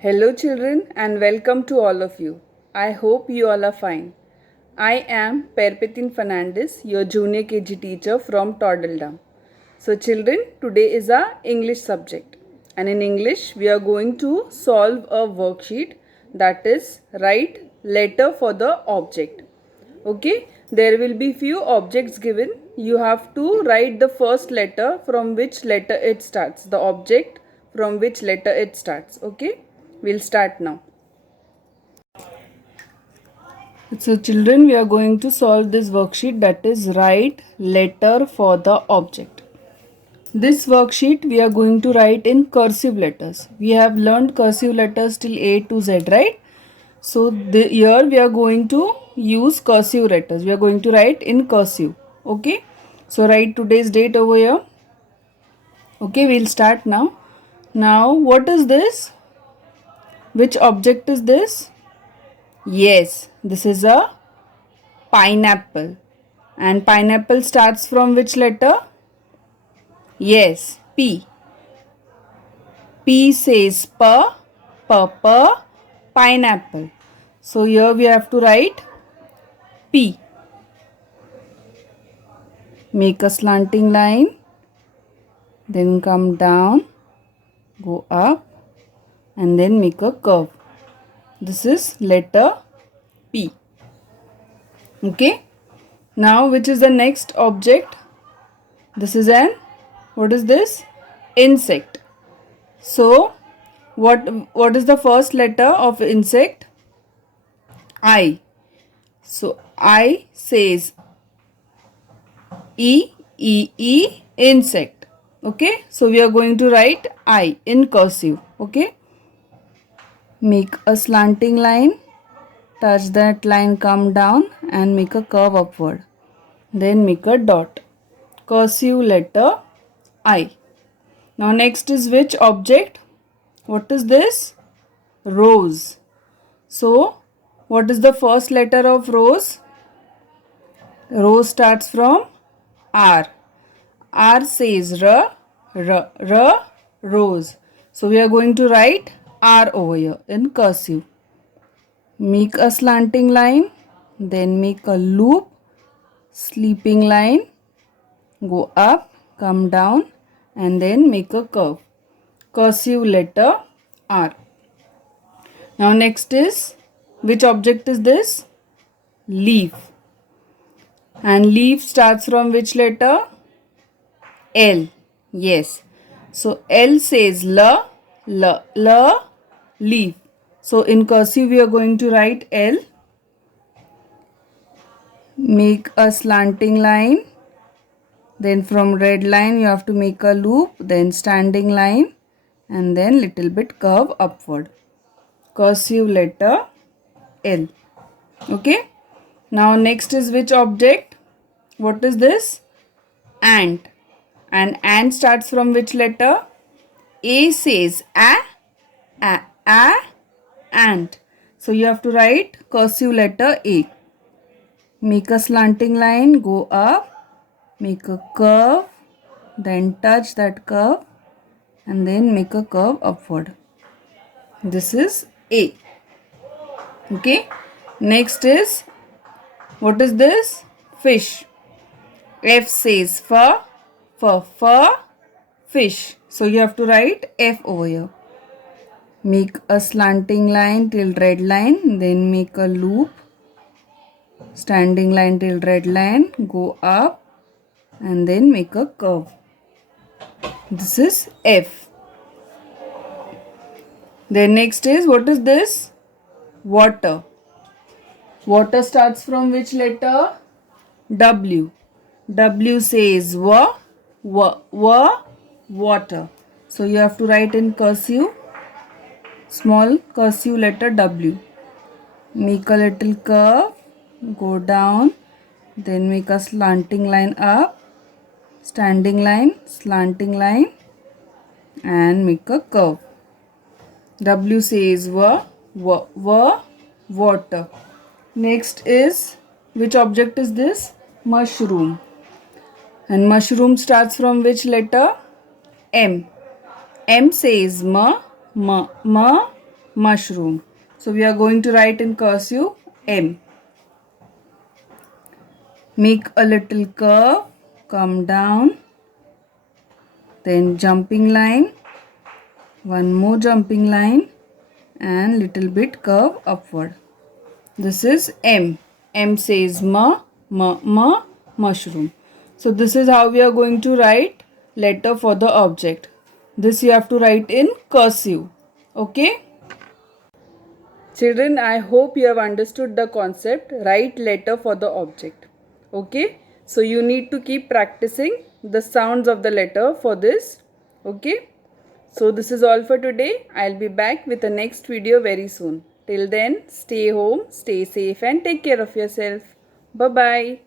Hello, children, and welcome to all of you. I hope you all are fine. I am Perpetin Fernandez, your junior KG teacher from Tordeldam. So, children, today is our English subject, and in English, we are going to solve a worksheet that is write letter for the object. Okay, there will be few objects given. You have to write the first letter from which letter it starts, the object from which letter it starts. Okay, we'll start now. So children, we are going to solve this worksheet that is write letter for the object. This worksheet we are going to write in cursive letters. We have learned cursive letters till A to Z, right? So here we are going to use cursive letters. We are going to write in cursive. Okay. So write today's date over here. Okay, we'll start now. Now what is this? Which object is this? Yes, this is a pineapple. And pineapple starts from which letter? Yes, P. P says pineapple. So here we have to write P. Make a slanting line, then come down, go up, and then make a curve. This is letter P. Okay. Now which is the next object? This is what is this? Insect. So what is the first letter of insect? I. So I says E, insect. Okay. So we are going to write I in cursive. Okay. Make a slanting line, touch that line, come down and make a curve upward. Then make a dot. Cursive letter I. Now next is which object? What is this? Rose. So what is the first letter of rose? Rose starts from R. R says rose. So we are going to write R over here in cursive. Make a slanting line, then make a loop, sleeping line, go up, come down, and then make a curve. Cursive letter R. Now next is, which object is this? Leaf. And leaf starts from which letter? L. Yes. So L says leaf. So in cursive we are going to write L. Make a slanting line. Then from red line you have to make a loop. Then standing line. And then little bit curve upward. Cursive letter L. Okay. Now next is which object? What is this? Ant. And ant starts from which letter? A says ant. So you have to write cursive letter A. Make a slanting line, go up, make a curve, then touch that curve and then make a curve upward. This is A. Okay. Next is, what is this? Fish. F says fish. So you have to write F over here. Make a slanting line till red line, then make a loop, standing line till red line, go up and then make a curve. This is F. Then next is, what is this? Water. Water starts from which letter? W. W says water. So you have to write in cursive, small cursive letter W. Make a little curve, go down, then make a slanting line up, standing line, slanting line and make a curve. W says water. Next is, which object is this? Mushroom. And mushroom starts from which letter? M. M says mushroom. So we are going to write in cursive M. Make a little curve, come down, then jumping line, one more jumping line, and little bit curve upward. This is M. M says mushroom. So this is how we are going to write letter for the object. This you have to write in cursive. Okay? Children, I hope you have understood the concept. Write letter for the object. Okay? So you need to keep practicing the sounds of the letter for this. Okay? So this is all for today. I'll be back with the next video very soon. Till then, stay home, stay safe and take care of yourself. Bye-bye.